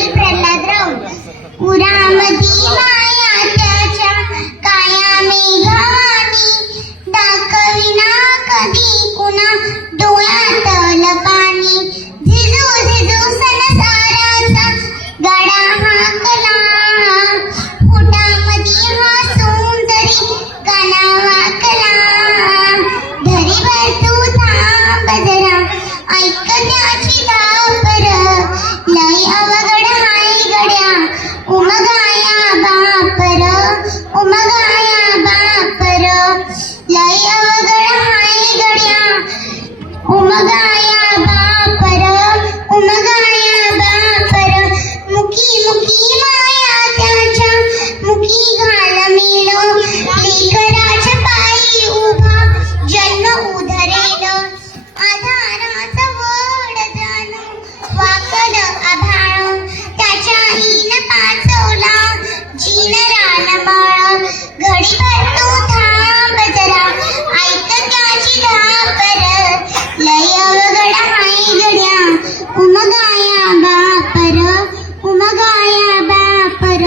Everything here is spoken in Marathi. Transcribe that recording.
म्हणेल प्रल्हादराव. उरामधी माया त्याच्या काया मेघवाणी, दाखविना कधी कुणा डोळ्यातल पाणी. झिजू झिजू संसाराचा गाडा हाकला, पोटामधी हसून तरी काना वाकला. धरीवर तू थांब जरा, ऐक त्याची धापर, लय अवघड हाय गड्या उमगाया बापर. उमगाया बापर, लय अवघड हाय गड्या उमगाया बापर. उमगाया बापर, मुकी मुकी माया त्याच्या मुकी घाल मेलो. लेकराच्या पायी उभा जन्म उधरेल, आधाराचा वड जाणू वाकड आभाळ. त्याच्या हीन पाचवला जीन रानमाळ. घडीभर तू थांब जरा, ऐक त्याची धापर, लय अवघड हाय गड्या उमगाया बापर. उमगाया बापर.